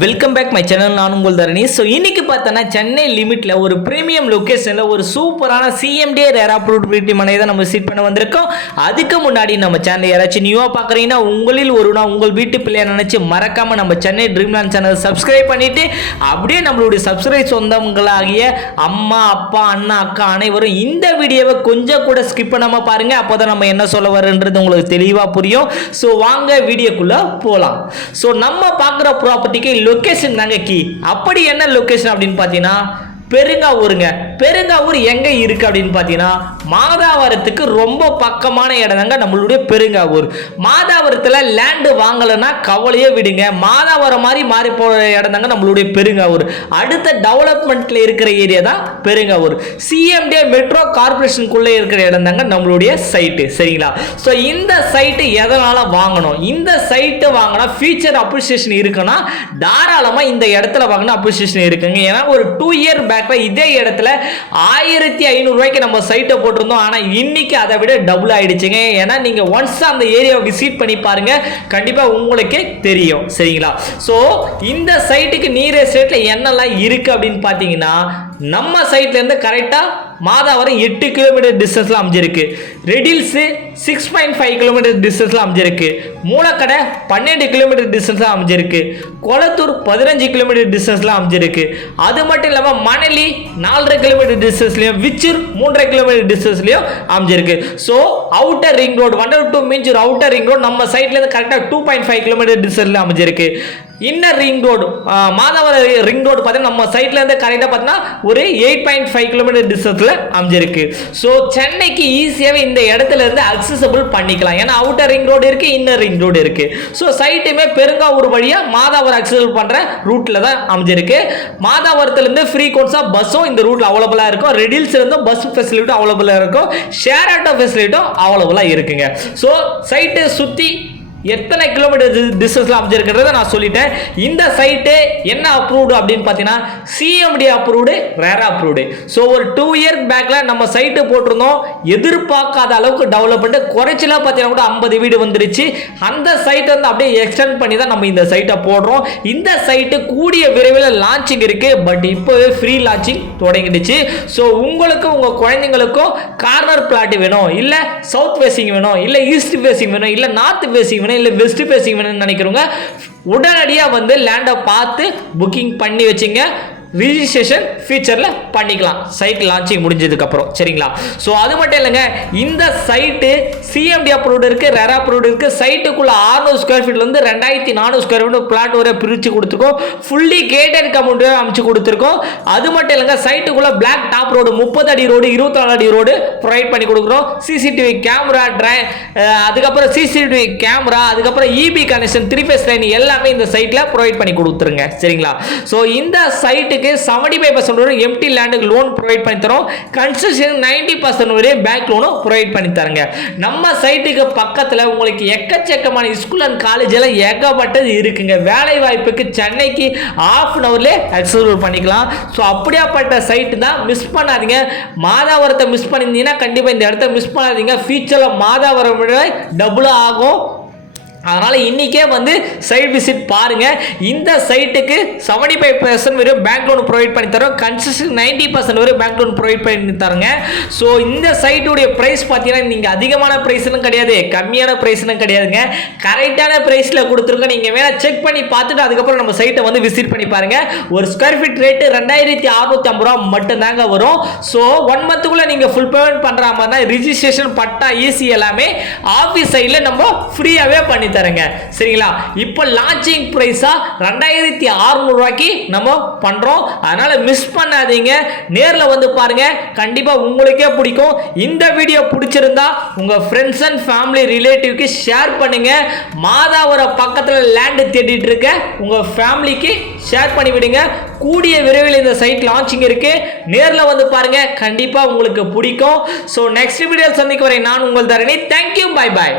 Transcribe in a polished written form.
Welcome back my channel. நான் உங்கள் தரணி. So இன்னைக்கு பார்த்தோன்னா சென்னை லிமிட்டில் ஒரு ப்ரீமியம் லொக்கேஷனில் ஒரு சூப்பரான சிஎம்டிஏ ரேர் அப்ரூவ்ட் மனையை தான் நம்ம விசிட் பண்ண வந்திருக்கோம். அதுக்கு முன்னாடி நம்ம சேனல் யாராச்சும் நியூவாக பார்க்குறீங்கன்னா உங்களில் ஒருனா உங்கள் வீட்டு பிள்ளையை நினச்சி மறக்காமல் நம்ம சென்னை ட்ரீம்லேண்ட் சேனல் சப்ஸ்கிரைப் பண்ணிவிட்டு அப்படியே நம்மளுடைய சப்ஸ்கிரைப் சொந்தங்களாகிய அம்மா அப்பா அண்ணா அக்கா அனைவரும் இந்த வீடியோவை கொஞ்சம் கூட ஸ்கிப் பண்ணாமல் பாருங்கள். அப்போ தான் நம்ம என்ன சொல்ல வரன்றது உங்களுக்கு தெளிவாக புரியும். ஸோ வாங்க வீடியோக்குள்ளே போகலாம். ஸோ நம்ம பார்க்குற ப்ராப்பர்ட்டிக்கு லொகேஷன் தாங்க கீ. அப்படி என்ன லொகேஷன் அப்படின்னு பார்த்தீங்கன்னா பெருங்காவூருங்க. பெருங்காவூர் எங்க இருக்கு அப்படின்னு பார்த்தீங்கன்னா மாதாவரத்துக்கு ரொம்ப பக்கமான இடம் தாங்க நம்மளுடைய பெருங்காவூர். மாதாவரத்தில் லேண்டு வாங்கலைன்னா கவலையே விடுங்க, மாதாவரம் மாதிரி மாறி போகிற இடம் தாங்க நம்மளுடைய பெருங்காவூர். அடுத்த டெவலப்மெண்ட்ல இருக்கிற ஏரியா தான் பெருங்காவூர். சிஎம்டிஏ மெட்ரோ கார்பரேஷனுக்குள்ளே இருக்கிற இடம் தாங்க நம்மளுடைய சைட்டு. சரிங்களா? ஸோ இந்த சைட்டு எதனால வாங்கணும்? இந்த சைட்டு வாங்கினா ஃபியூச்சர் அப்ரிசியேஷன் இருக்குன்னா தாராளமாக இந்த இடத்துல வாங்கினா அப்ரிசியேஷன் இருக்குங்க. ஏன்னா ஒரு 2 இயர் பேக் இதே இடத்துல 1500 ரூபாய்க்கு நம்ம சைட்டை போட்டிருந்தோம். ஆனால் இன்னைக்கு அதை விட டபுள் ஆயிடுச்சுங்க. ஏன்னா நீங்க ஒன்ஸ் அந்த ஏரியாவை விசிட் பண்ணி பாருங்க, கண்டிப்பா உங்களுக்கே தெரியும். சரிங்களா? ஸோ இந்த சைட்டுக்கு நீர் எஸ்டேட்ல என்னெல்லாம் இருக்கு அப்படின்னு பார்த்தீங்கன்னா நம்ம சைட்ல இருந்து கரெக்டா மாதாவரம் 8 கிலோமீட்டர் டிஸ்டன்ஸ்ல அமைஞ்சிருக்கு. ரெடில்ஸ் 6.5 கிலோமீட்டர் டிஸ்டன்ஸ்ல அமைஞ்சிருக்கு. மூலக்கடை 12 கிலோமீட்டர் டிஸ்டன்ஸ்ல அமைஞ்சிருக்கு. கொளத்தூர் 15 கிலோமீட்டர் டிஸ்டன்ஸ்ல அமைஞ்சிருக்கு. அது மட்டும் இல்லாம மணலி 4.5 கிலோமீட்டர் டிஸ்டன்ஸ்லயும், விச்சூர் 3.5 கிலோமீட்டர் டிஸ்டன்ஸ்லயும் அமைஞ்சிருக்கு. So outer ring road 102 means outer ring road நம்ம சைட்ல இருந்து கரெக்டா 2.5 கிலோமீட்டர் டிஸ்டன்ஸ்ல அமைஞ்சிருக்கு. Inner ring road Madhavaram ring road பார்த்தீங்கன்னா நம்ம சைட்ல இருந்து கரெக்டாக பார்த்தீங்கன்னா ஒரு 8.5 கிலோமீட்டர் டிஸ்டன்ஸ்ல அமைஞ்சிருக்கு. ஸோ சென்னைக்கு ஈஸியாகவே இந்த இடத்துல இருந்து அக்சசபிள் பண்ணிக்கலாம். ஏன்னா அவுட்டர் ரிங் ரோடு இருக்கு, இன்னர் ரிங் ரோடு இருக்கு. ஸோ சைட்டுமே பெருங்காவூர் வழியா மாதாவரம் அக்சசபிள் பண்ற ரூட்ல தான் அமைஞ்சிருக்கு. மாதாவரத்துல இருந்து ஃப்ரீ கோர்ஸா பஸ்ஸும் இந்த ரூட்ல அவைலபிளா இருக்கும். ரெடில்ஸ்ல இருந்து பஸ் ஃபெசிலிட்டி அவைலபிளா இருக்கும். ஷேர் ஆட்டோ ஃபெசிலிட்டியும் அவைலபிளா இருக்குங்க. ஸோ சைட்டை சுத்தி எத்தனை கிலோமீட்டர் டிஸ்டன்ஸ்ல அமைஞ்சிருக்கிறத நான் சொல்லிட்டேன். இந்த சைட்டு என்ன அப்ரூவ்டு அப்படின்னு பார்த்தீங்கன்னா சிஎம்டி அப்ரூவ்டு, ரேரா அப்ரூவ்டு. ஸோ ஒரு 2 இயர் பேக்ல நம்ம சைட்டு போட்டிருந்தோம். எதிர்பார்க்காத அளவுக்கு டெவலப்மெண்ட் குறைச்சலா பார்த்தீங்கன்னா கூட 50 வீடு வந்துருச்சு. அந்த சைட்டை வந்து அப்படியே எக்ஸ்டெண்ட் பண்ணி தான் நம்ம இந்த சைட்டை போடுறோம். இந்த சைட்டு கூடிய விரைவில் லான்ச்சிங் இருக்கு. பட் இப்போவே ஃப்ரீ லான்ச்சிங் தொடங்கிடுச்சு. ஸோ உங்களுக்கும் உங்க குழந்தைங்களுக்கும் கார்னர் பிளாட் வேணும், இல்லை சவுத் ஃபேசிங் வேணும், இல்லை ஈஸ்ட் ஃபேசிங் வேணும், இல்லை நார்த் ஃபேசிங் வேணும், இல்ல வெஸ்ட் ஃபேசிங் வேணும்னு நினைக்கிறவங்க உடனடியா வந்து லேண்டை பார்த்து புக்கிங் பண்ணி வச்சுங்க. ரிஜிஸ்ட்ரேஷன் ஃபியூச்சரில் பண்ணிக்கலாம் சைட் லான்ச்சிங் முடிஞ்சதுக்கு அப்புறம். சரிங்களா? ஸோ அது மட்டும் இல்லைங்க, இந்த சைட்டு சிஎம்டி அப்ரூவ்டு இருக்கு, ரெரா அப்ரூவ்டு இருக்கு. சைட்டுக்குள்ள 600 ஸ்கொயர் ஃபீட்ல இருந்து 2400 ஸ்கொயர் ஃபீட் பிளாட் வரை பிரிச்சு கொடுத்துருக்கோம். ஃபுல்லி கேட்டட் கம்யூனிட்டி அமைச்சு கொடுத்துருக்கோம். அது மட்டும் இல்லைங்க, சைட்டுக்குள்ள பிளாக் டாப் ரோடு 30 அடி ரோடு 24 அடி ரோடு ப்ரொவைட் பண்ணி கொடுக்குறோம். சிசிடிவி கேமரா, அதுக்கப்புறம் சிசிடிவி கேமரா, அதுக்கப்புறம் இபி கனெக்ஷன், 3 ஃபேஸ் லைன் எல்லாமே இந்த சைட்ல ப்ரொவைட் பண்ணி கொடுத்துருங்க. சரிங்களா? ஸோ இந்த சைட்டுக்கு 75% எம்டி லேண்டுக்கு லோன் ப்ரொவைட் பண்ணி தரோம். கன்ஸ்ட்ரக்ஷன் 90% வரை பேங்க் லோனும் ப்ரொவைட் பண்ணி தரங்க. நம்ம சைட்டுக்கு பக்கத்துல உங்களுக்கு எக்கச்சக்கமான ஸ்கூல் அண்ட் காலேஜ் எல்லாம் ஏகப்பட்டது இருக்குங்க. வேலை வாய்ப்புக்கு சென்னைக்கு ½ அன் ஹவர்ல அக்சஸ் பண்ணிக்கலாம். ஸோ அப்படியாப்பட்ட சைட்டு தான், மிஸ் பண்ணாதீங்க. மாதாவரத்தை மிஸ் பண்ணிருந்தீங்கன்னா கண்டிப்பா இந்த இடத்த மிஸ் பண்ணாதீங்க. ஃபியூச்சர்ல மாதாவரம் விட டபுள் ஆகும். அதனால இன்னைக்கே வந்து சைட் விசிட் பாருங்க. இந்த சைட்டுக்கு 75% வரை பேங்க் லோன் ப்ரொவைட் பண்ணி தரோம். கன்ஸ்ட்ரக்ஷன் 90% வரை பேங்க் லோன் ப்ரொவைட் பண்ணி தரங்க. ஸோ இந்த சைட்டுடைய பிரைஸ் பார்த்தீங்கன்னா நீங்க அதிகமான பிரைஸ்னும் கிடையாது, கம்மியான பிரைஸ்னும் கிடையாதுங்க. கரெக்டான பிரைஸ்ல கொடுத்துருக்கோம். நீங்க வேணா செக் பண்ணி பார்த்துட்டு அதுக்கப்புறம் நம்ம சைட்டை வந்து விசிட் பண்ணி பாருங்க. ஒரு ஸ்கொயர் ஃபீட் ரேட்டு 2650 ரூபா மட்டும் தாங்க வரும். ஸோ 1 மந்த்துக்குள்ள நீங்க ஃபுல் பேமெண்ட் பண்ற மாதிரி தான். ரிஜிஸ்ட்ரேஷன், பட்டா, ஈசி எல்லாமே ஆஃபீஸ் சைட்ல நம்ம ஃப்ரீயாவே பண்ணி தரங்க. சரிங்களா? இப்போ லான்ச்சிங் பிரைஸா 2600 ரூபாய்க்கு நம்ம பண்றோம். அதனால மிஸ் பண்ணாதீங்க. நேர்ல வந்து பாருங்க, கண்டிப்பா உங்களுக்கே பிடிக்கும். இந்த வீடியோ பிடிச்சிருந்தா உங்க ஃப்ரெண்ட்ஸ் அண்ட் ஃபேமிலி ரிலேட்டிவ்க்கு ஷேர் பண்ணுங்க. மாதாவரம் பக்கத்துல லேண்ட் தேடிட்டு இருக்க உங்க ஃபேமிலிக்கு ஷேர் பண்ணி விடுங்க. கூடிய விரைவில் இந்த சைட் லான்ச்சிங் இருக்கு. நேர்ல வந்து பாருங்க, கண்டிப்பா உங்களுக்கு பிடிக்கும். சோ நெக்ஸ்ட் வீடியோ சந்திக்கும் வரை நான் உங்கள் தரணி. Thank you, by by.